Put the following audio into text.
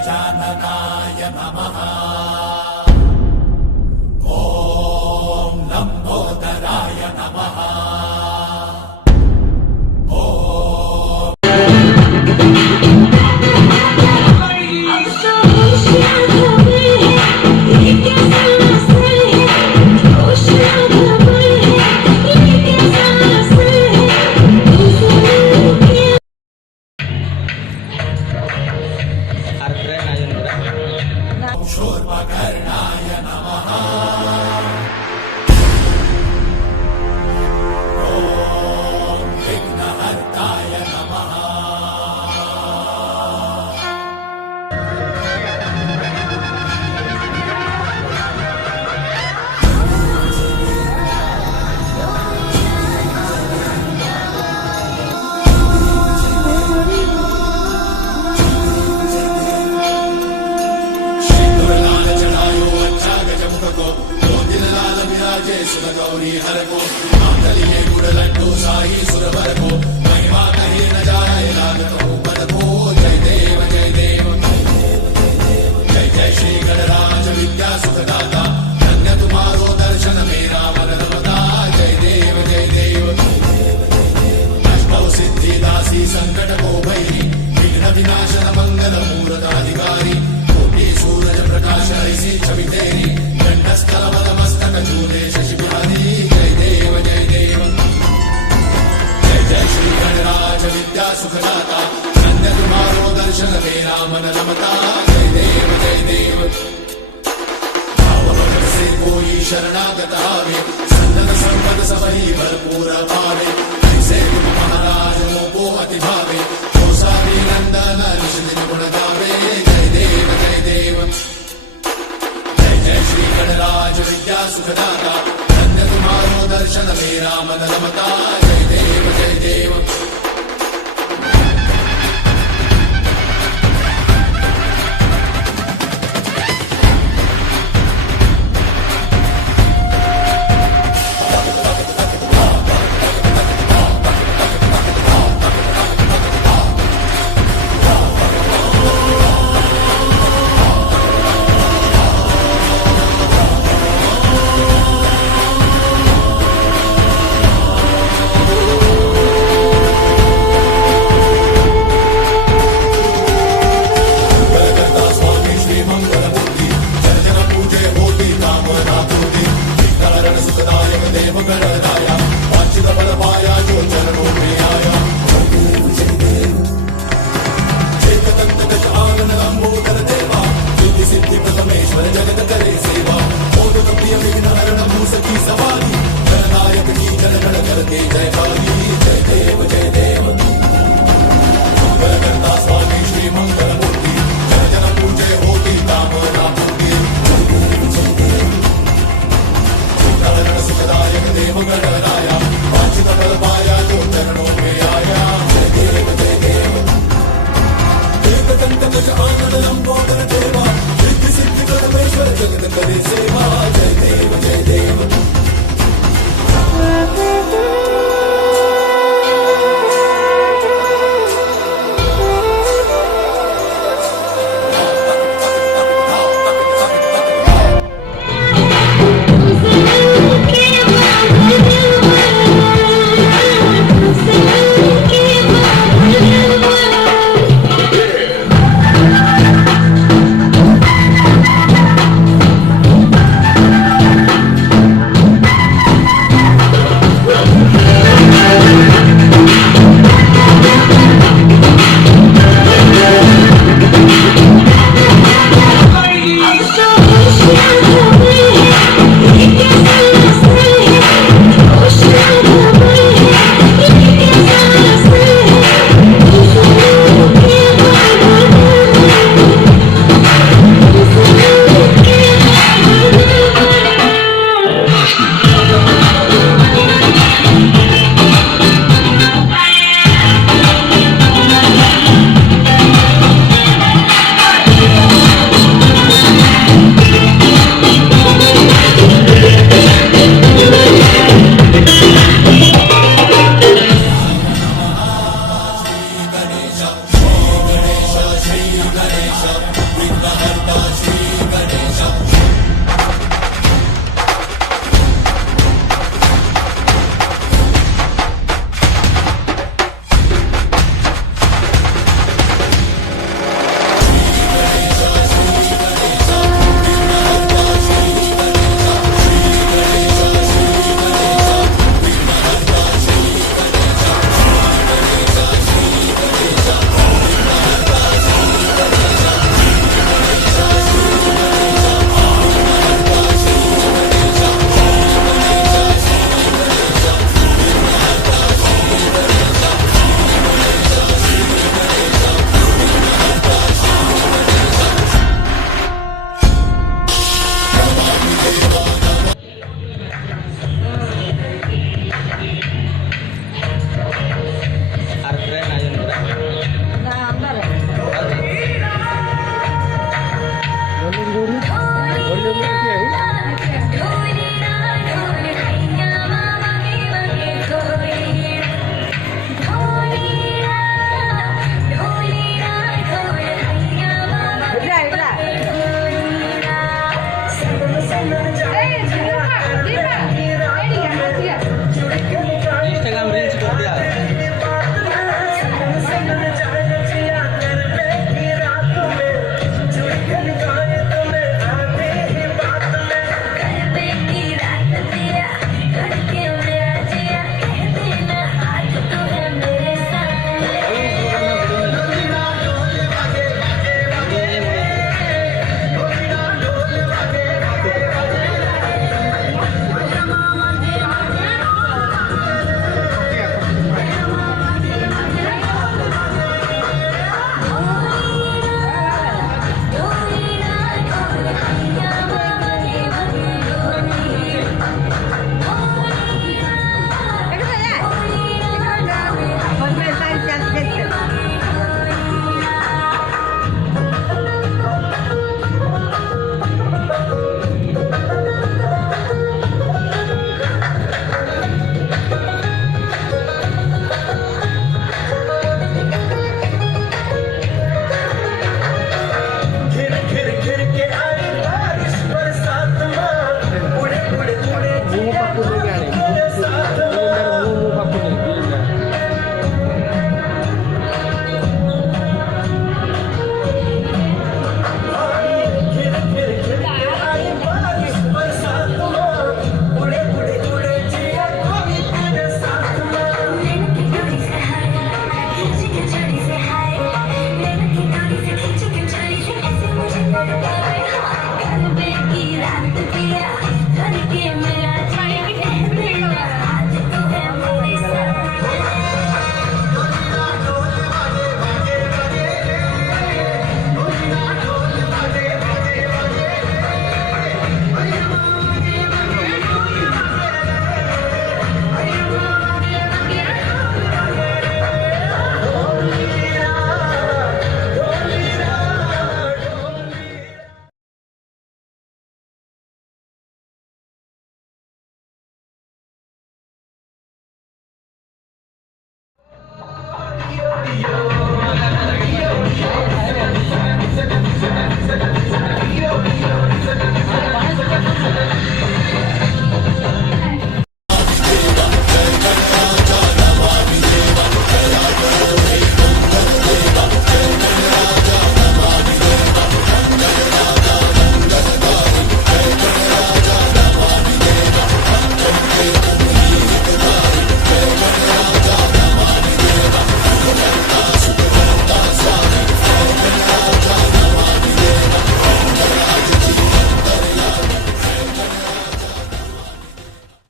गजाननाय नमः। ॐ लम्बोदराय नमः। शूर्पकर्णाय नमः। ॐ विघ्नहर्ताय नमः। गौरी हर को मातलिए गुड़ लड्डू साई सुरवर को महिमा कहे न जाए लागत हो पद को। जय देव जय देव जय जय श्री गणराज विद्या सुखदाता धन्य तुम्हारो दर्शन मेरा मन रमता। जय देव जय देव अष्टौ सिद्धि दासी संकट को भैरी विघ्न विनाशन मंगल मूर्त अधिकारी कोटि सूरज प्रकाश ऐसी छवि तेरी कंठस्थल पद मस्तक झूले शशि बिहारी। जय देव जय देव जय जय श्री गणराज विद्या सुखदाता धन्य तुम्हारो दर्शन मेरा मन रमता। जय देव जय देव भाव भगत से कोई शरणागत आवे सन्नत संपद सबही भरपूर पावे। ऐसे तुम महाराज को अति भावे जो सारी नंदन निश दिन गुण गावे। जय देव जय देव जय श्री गणराज विद्या सुखदाता धन्य तुम्हारो दर्शन मेरा मन रमता। जय देव जय देव